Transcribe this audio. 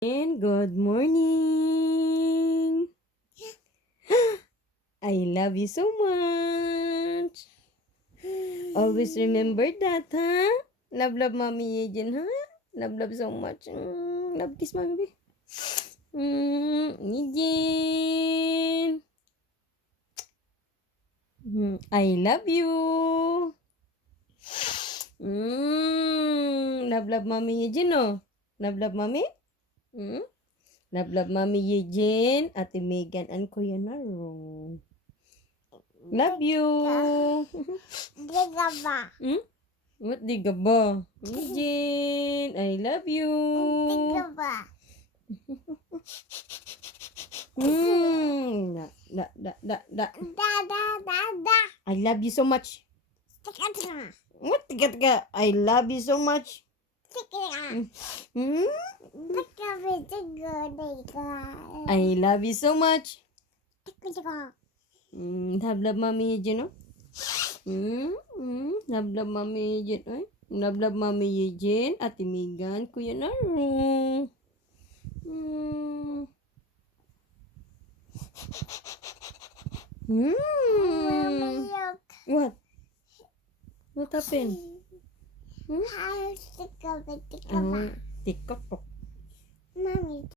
And good morning. I love you so much. Always remember that, huh? Love Mommy Eugene, huh? Love so much. Love kiss Mommy. Eugene. I love you. Love Mommy Eugene, oh. Love Mommy. Love Mommy Eugene, Ate Megan, and Kuya Naro. Love you. Digaba. What di ka ba? Eugene, I love you. Digaba. Da. Da da da. I love you so much. Tika. What tiga? I love you so much. Tika. Hmm? I love you so much. Tika. Love Mommy Eugene, no? Love Mommy Eugene, oy. Love Mommy Eugene, Ate Megan, Kuya Naro. Mommy, look. What? What happened? How's Tika? TikTok. Mommy.